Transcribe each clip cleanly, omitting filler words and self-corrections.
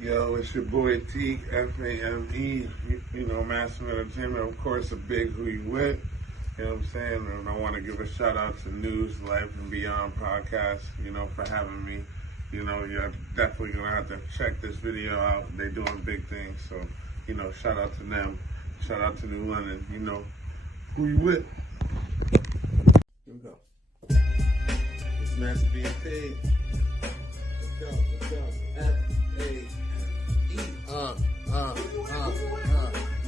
Yo, it's your boy Teek Fame, you know, Master Entertainment, of course, a big who you with, you know what I'm saying? And I want to give a shout out to News, Life, and Beyond podcast, you know, for having me. You know, you're definitely going to have to check this video out. They're doing big things, so, you know, shout out to them. Shout out to New London, you know, who you with? Here we go. It's Master being paid. Let's go. F-A-E.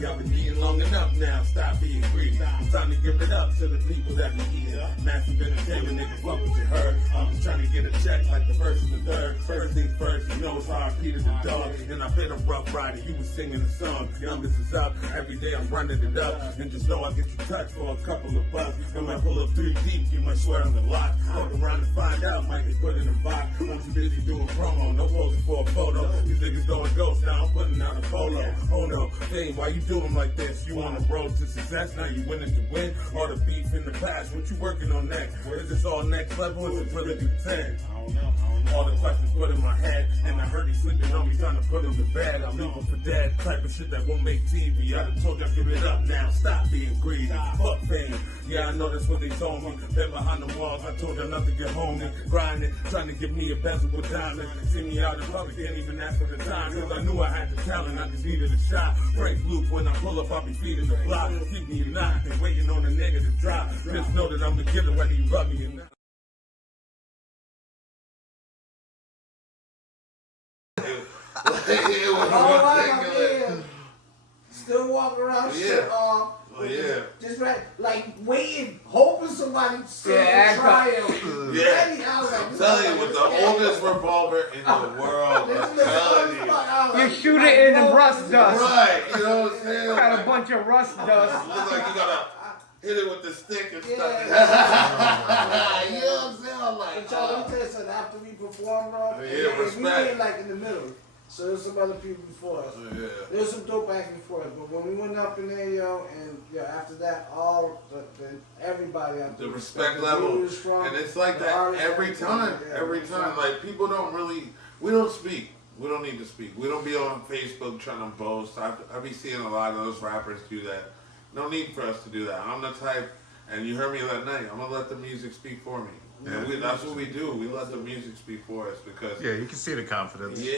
Y'all been eating long enough now, stop being greedy. Time to give it up to the people that be eating. Massive entertainment, nigga, fuck what you heard. I'm just trying to get a check like the first and the third. First things first, you know it's hard, Peter the dog. And I've been a rough rider, you was singing the song. Youngest is up, every day I'm running it up. And just know I get you touched for a couple of bucks. And when I pull up 3 deep, you might swear on the lot. Fuck around and find out, might get put in a box. I'm too busy doing promo, no posing for a photo. These niggas going ghost, now I'm putting out a polo. Oh no, dang, why you doing like this? You on the road to success, now you winning to win? Or the beef in the past, what you working on next? Is this all next level, or is it really the 10? I don't know. All the questions put in my head, and I heard he sleeping on me, trying to put him to bed. I leave him for dead, type of shit that won't make TV. I done told y'all, give it up now, stop being greedy. Fuck fame, yeah, I know that's what they told me. Been behind the walls, I told y'all not to get homey. Grinding, trying to give me a bezel with diamonds. See me out in public, can't even ask for the time, cause I knew I had the talent, I just needed a shot. Frank Luke, when I pull up, I'll be feeding the block. Keep me in line, and waiting on a nigga to drop. Just know that I'm the killer, whether you love me or not. It was ridiculous. Still walking around shit off. Oh, yeah. Just like waiting, hoping somebody say trial. Yeah. I was like, I'm telling you, with the oldest revolver in the world, I'm telling you. You shoot it in the rust dust. Right, you know what I'm saying? Got a bunch of rust dust. Looks like you gotta hit it with the stick and stuff. You know what I'm saying? I'm like, let me tell you something. After we performed, bro, yeah, we respect. ain't like in the middle. So there's some other people before us. Yeah. There was some dope acts before us, but when we went up in there, yo, and after that, everybody out there. The respect level, and it's like that every time. Every time, like people don't really, we don't speak. We don't need to speak. We don't be on Facebook trying to boast. I be seeing a lot of those rappers do that. No need for us to do that. I'm the type, and you heard me that night. I'm gonna let the music speak for me. And that's what we do. We let the music speak for us because you can see the confidence. Man.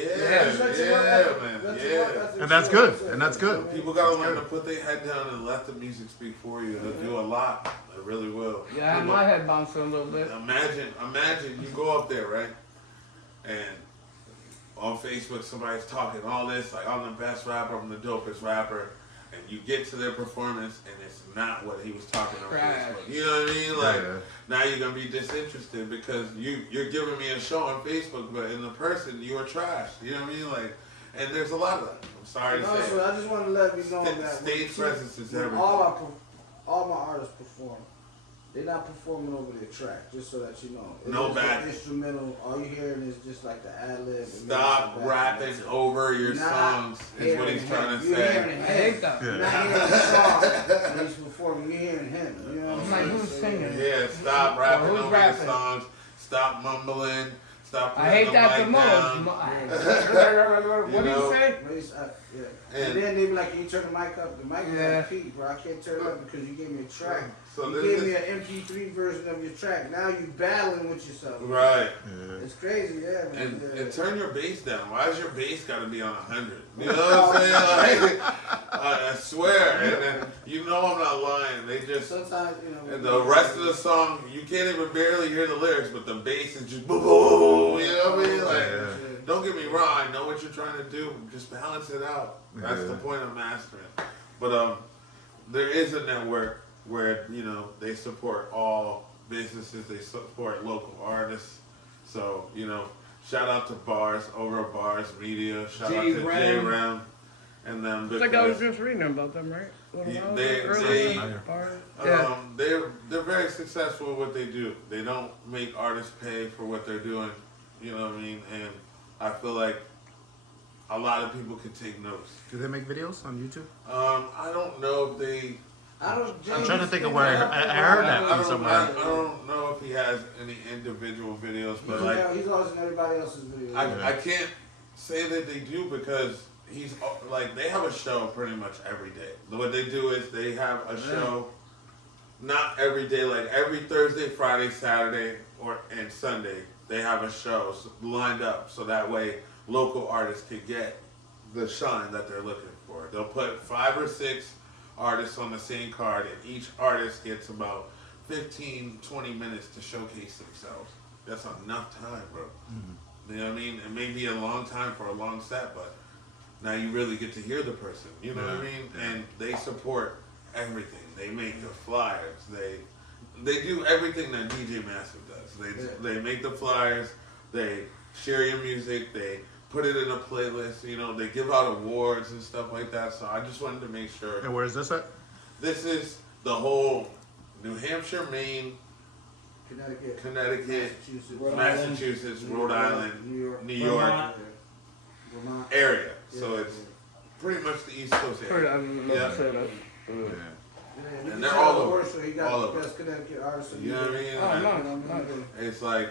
And that's good. And that's good. People gotta learn to put their head down and let the music speak for you. They'll do a lot. It really will. Yeah, I had my head bouncing a little bit. Imagine you go up there, right? And on Facebook somebody's talking all this, like I'm the best rapper, I'm the dopest rapper. And you get to their performance, and it's not what he was talking on Facebook. You know what I mean? Like, now you're going to be disinterested because you're giving me a show on Facebook, but in the person, you are trash. You know what I mean? Like, and there's a lot of that. I'm sorry to say. So I just want to let you know that stage presence is everything. All my artists perform. They're not performing over their track, just so that you know. No bad. Instrumental. All you hearing is just like the ad-lib. Stop rapping over your songs is what he's trying to say. I hate that. You're not hearing the song when he's performing. You're hearing him. You know what I'm like, saying? who's singing? Yeah, stop rapping who's over rapping? your songs. Stop mumbling. Stop I hate that the down. most. What do you say? And then they be like, can you turn the mic up? The mic is like peak, bro. I can't turn it up because you gave me a track. So you gave me an MP3 version of your track. Now you battling with yourself. Right. It's crazy, man. And turn your bass down. Why is your bass got to be on 100? You know what I'm saying? Like, I swear. And then, you know I'm not lying. They just, sometimes, you know. And the rest of the song, you can't even barely hear the lyrics, but the bass is just boom, boom. You know what I mean? Like, don't get me wrong. I know what you're trying to do. Just balance it out. That's the point of mastering. But there is a network where, you know, they support all businesses. They support local artists. So, you know, shout out to Bars, Over Bars Media. Shout out to J Ram and them. It's like I was just reading about them, right? They're very successful at what they do. They don't make artists pay for what they're doing. You know what I mean? And I feel like a lot of people could take notes. Do they make videos on YouTube? I don't know if they. I'm trying to think of where I heard that from somewhere. I don't know if he has any individual videos, but he's always in everybody else's videos. say that they do because he's like they have a show pretty much every day. What they do is they have a show, not every day, like every Thursday, Friday, Saturday, and Sunday. They have a show lined up so that way local artists can get the shine that they're looking for. They'll put 5 or 6 artists on the same card, and each artist gets about 15, 20 minutes to showcase themselves. That's enough time, bro. You know what I mean? It may be a long time for a long set, but now you really get to hear the person. You know what I mean? And they support everything. They make the flyers. They do everything that DJ Massive does. They make the flyers. They share your music. They put it in a playlist. You know, they give out awards and stuff like that. So I just wanted to make sure. And where is this at? This is the whole New Hampshire, Maine, Connecticut, Massachusetts, Rhode Island, New York Vermont area. So it's pretty much the East Coast area. And they're all over. So you got All the over. best Connecticut artists. You know what I mean? Oh, no. It's like,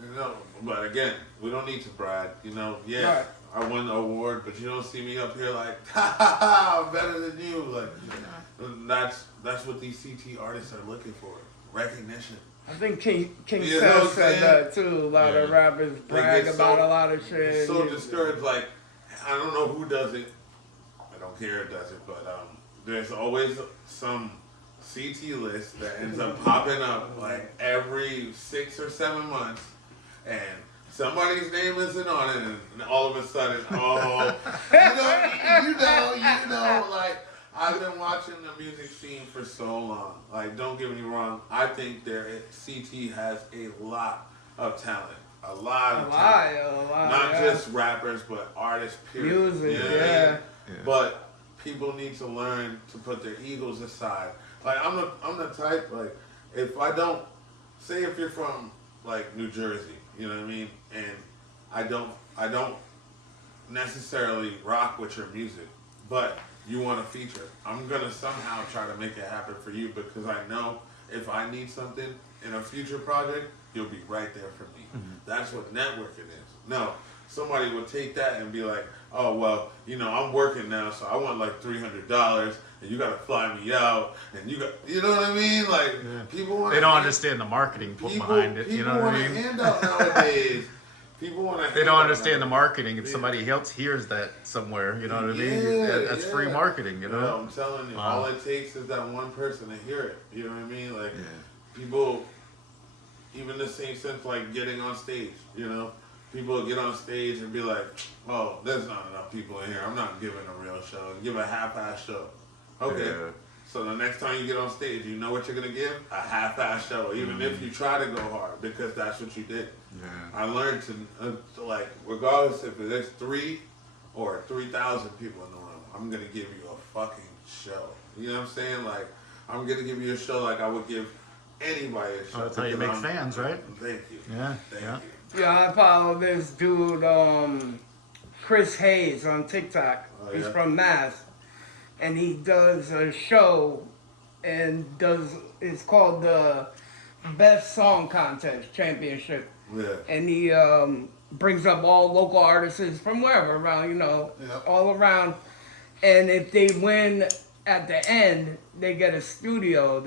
you know, but again, we don't need to brag. You know, Right. I won the award, but you don't see me up here like, ha ha ha, I'm better than you. Like, that's what these CT artists are looking for, recognition. I think King You know what I'm Seth said saying? that too. A lot of rappers brag get about so- a lot of shit. So discouraged. Like, I don't know who does it. I don't care who does it, but there's always some CT list that ends up popping up like every 6 or 7 months, and somebody's name isn't on it, and all of a sudden, you know, like, I've been watching the music scene for so long. Like, don't get me wrong, I think CT has a lot of talent. A lot of talent. Not just rappers, but artists, period. Music, You know what I yeah. mean? But people need to learn to put their egos aside. Like, I'm the type, like, if I don't, say if you're from, like, New Jersey, you know what I mean? And I don't necessarily rock with your music, but you want a feature. I'm going to somehow try to make it happen for you because I know if I need something in a future project, you'll be right there for me. That's what networking is. No, somebody would take that and be like, oh, well, you know, I'm working now, so I want like $300 and you got to fly me out and you know what I mean? Like, people want They don't understand the marketing behind it. You know what I mean? People want a handout nowadays. People want to. They don't understand the marketing. If somebody else hears that somewhere, you know what I mean? That's free marketing, you know? I'm telling you, all it takes is that one person to hear it. You know what I mean? Like, people, even the same sense, like getting on stage, you know? People get on stage and be like, oh, there's not enough people in here. I'm not giving a real show. Give a half-ass show. Okay. Yeah. So the next time you get on stage, you know what you're going to give? A half-ass show, even if you try to go hard, because that's what you did. Yeah. I learned to like, regardless if there's 3 or 3,000 people in the room, I'm going to give you a fucking show. You know what I'm saying? Like, I'm going to give you a show like I would give anybody a show. That's how you make fans, right? Thank you. Yeah. Thank Yeah. you. Yeah, I follow this dude, Chris Hayes on TikTok. Oh, He's yeah? from Mass. And he does a show and it's called the Best Song Contest Championship. Yeah. And he brings up all local artists from wherever around, you know, all around. And if they win at the end, they get a studio.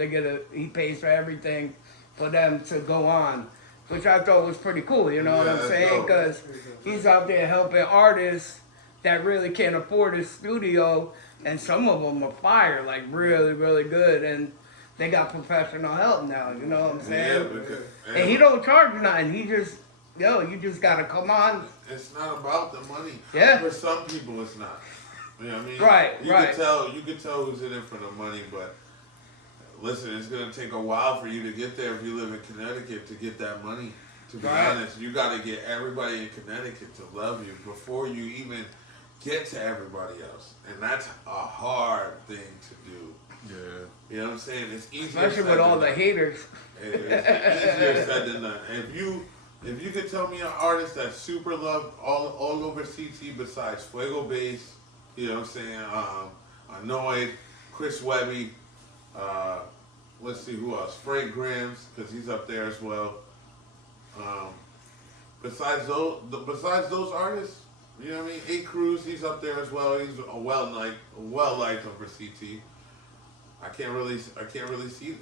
He pays for everything for them to go on, which I thought was pretty cool, you know what I'm Yeah, saying? dope. Because he's out there helping artists that really can't afford a studio, and some of them are fire, like really, really good, and they got professional help now, you know what I'm saying? Yeah, because, And he don't charge nothing. He just, you just gotta come on. it's not about the money. Yeah. For some people, it's not. You know what I mean? Right, You right. can tell who's in it for the money, but listen, it's gonna take a while for you to get there if you live in Connecticut to get that money. To be Right. honest, you got to get everybody in Connecticut to love you before you even get to everybody else, and that's a hard thing to do. Yeah. You know what I'm saying? It's easier. Especially said with all than the done. haters. It's easier said than done. If you could tell me an artist that's super loved all over CT besides Fuego Bass, you know what I'm saying? Annoyed, Chris Webby, let's see who else? Frank Grams, because he's up there as well. Besides those artists, You know what I mean? 8 Crews, he's up there as well. He's a well liked over CT. I can't really see.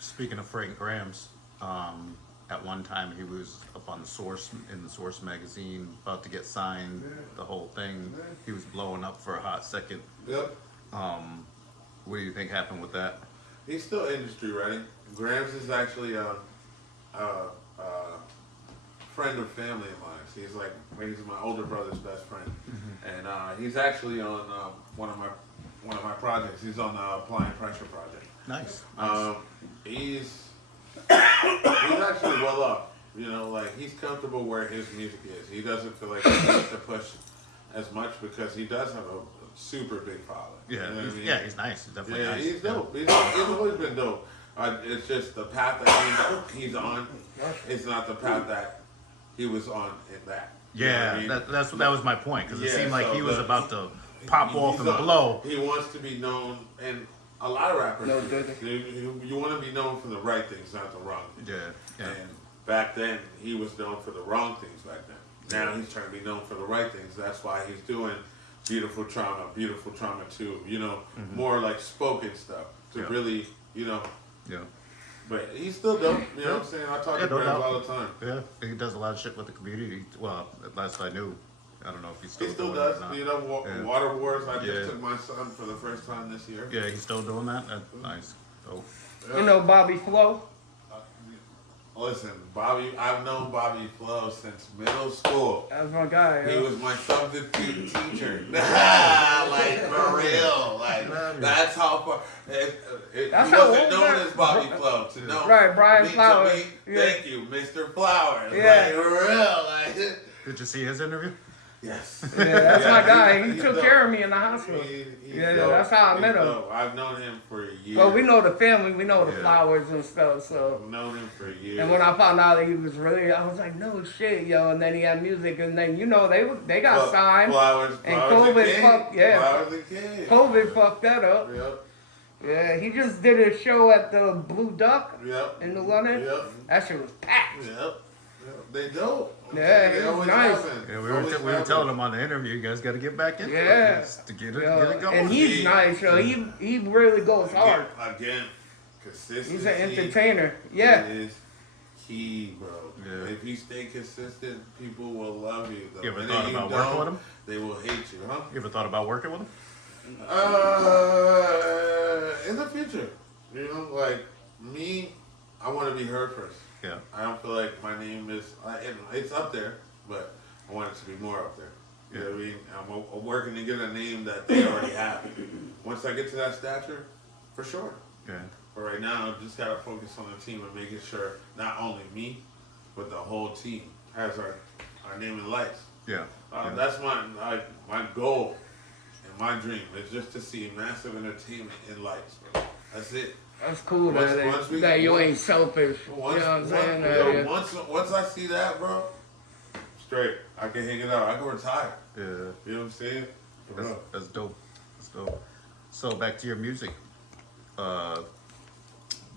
Speaking of Frank Grams, at one time he was up on the Source in the Source magazine, about to get signed. Yeah. The whole thing. Yeah. He was blowing up for a hot second. Yep. What do you think happened with that? He's still industry ready. Grams is actually a friend of family of mine. He's my older brother's best friend, and he's actually on one of my projects. He's on the Applying Pressure project. Nice. He's actually well off. You know, like he's comfortable where his music is. He doesn't feel like he needs to push as much because he does have a super big following. Yeah, you know what I mean? yeah, he's nice. He's definitely nice. He's dope. He's always been dope. It's just the path that he's on is not the path that he was on in that. You know what I mean? That was my point, because it seemed like so he was about to pop off and blow. He wants to be known, and a lot of rappers, No, you want to be known for the right things, not the wrong things. Yeah. And back then, he was known for the wrong things back then. Now he's trying to be known for the right things. That's why he's doing Beautiful Trauma 2, you know, more like spoken stuff to really, you know. Yeah. But he's still dope, you know what I'm saying? I talk to no Grams doubt. all the time. Yeah, he does a lot of shit with the community. Well, at last I knew. I don't know if he's still He still doing does. it or not. You know, Yeah. Water Wars, I Yeah. just took my son for the first time this year. Yeah, he's still doing that? That's nice. Oh. You know Bobby Flo? Listen, I've known Bobby Flo since middle school. That's my guy. He Yo. was my substitute teacher. Like, for real. Like, that's how far. He That's how wasn't old known that- as Bobby Flo. To know Right, Brian me, to Flowers. me, Yeah. thank you, Mr. Flowers. Yeah. Like, for real. Like, Did you see his interview? yes. Yeah, that's my guy. He he's took dope. care of me in the hospital. He's Yeah, dope. that's how I He's met him. dope. I've known him for years. Well, we know the family. We know the Yeah. Flowers and stuff. So. I've known him for years. And when I found out that he was really, I was like, no shit, yo. And then he had music, and then you know they got signed. Flowers, and Flowers COVID King. fucked- yeah. Flowers and King. COVID fucked that up. Yep. Yeah, he just did a show at the Blue Duck Yep. in New London. Yep. That shit was packed. Yep. They dope. Yeah, They it was always nice. happen. Yeah, Always we were happen. telling him on the interview, you guys got to get back in Yeah. this to get it Yo, going. and he's nice, yo. He really goes hard. Again, consistency. He's an entertainer. Yeah. Is key, bro. Yeah. If you stay consistent, people will love you. The You ever minute thought about working with him? They will hate you, huh? You ever thought about working with him? In the future, you know, like me, I want to be heard first. Yeah. I don't feel like my name is, it's up there, but I want it to be more up there. You know what I mean? I'm working to get a name that they already have. Once I get to that stature, for sure. Yeah. But right now, I just got to focus on the team and making sure not only me, but the whole team has our name in lights. Yeah. Yeah. That's my goal and my dream is just to see massive entertainment in lights, bro. That's it. That's cool Once we- that you ain't selfish. Once, you know what I'm saying? yo, Yeah. once I see that, bro, straight. I can hang it out. I can retire. Yeah. You know what I'm saying? For real. That's dope. That's dope. So back to your music.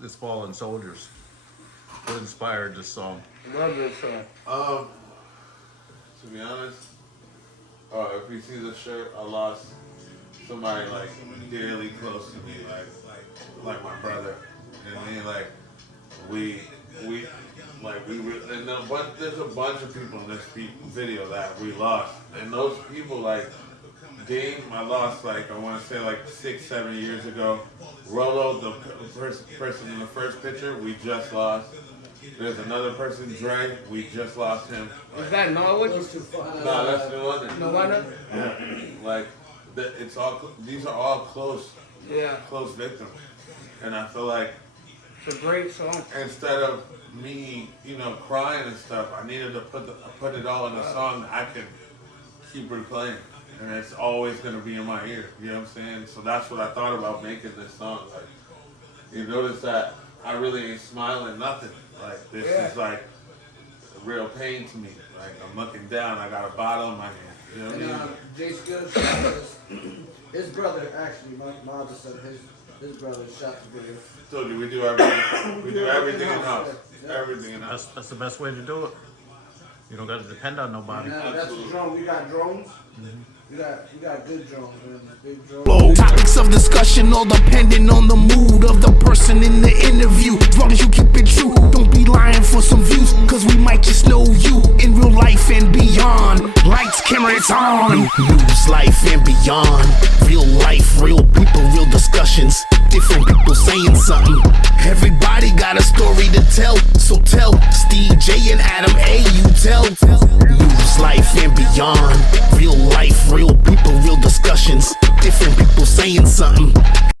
This Fallen Soldiers. What inspired this song? Love this song. To be honest, if you see the shirt, I lost somebody like dearly close to me, like my brother. You know what I mean? Like we and there's a bunch of people in this video that we lost, and those people like Dame, I lost I want to say 6-7 years ago. Rolo, the person in the first picture, we just lost. There's another person, Dre, we just lost him. Is that Norwood? No, that's the one. No wonder? Yeah. These are all close Yeah. victims. And I feel like It's a great song. instead of me, crying and stuff, I needed to put it all in a song that I can keep replaying. And it's always gonna be in my ear. You know what I'm saying? So that's what I thought about making this song. Like, you notice that I really ain't smiling nothing. Like this is like real pain to me. Like I'm looking down, I got a bottle in my hand. You know what I mean? And Jay Skills, his brother actually, my other son, his brother shot the video. Told you we do everything. We do everything in house. Everything in house. That's the best way to do it. You don't gotta depend on nobody. Now, that's a drone. We got drones. We got good drones, man. Big drones. Topics of discussion all depending on the mood of the person in the interview. As long as you keep it true, don't be lying for some views, cause we might just know you in real life and beyond. Lights, camera, it's on. News, life and beyond. Real life, real people, real discussions. Different people saying something. Everybody got a story to tell, so tell Steve J and Adam A, you tell. News, life and beyond. Real life, real people, real discussions. Different people saying something.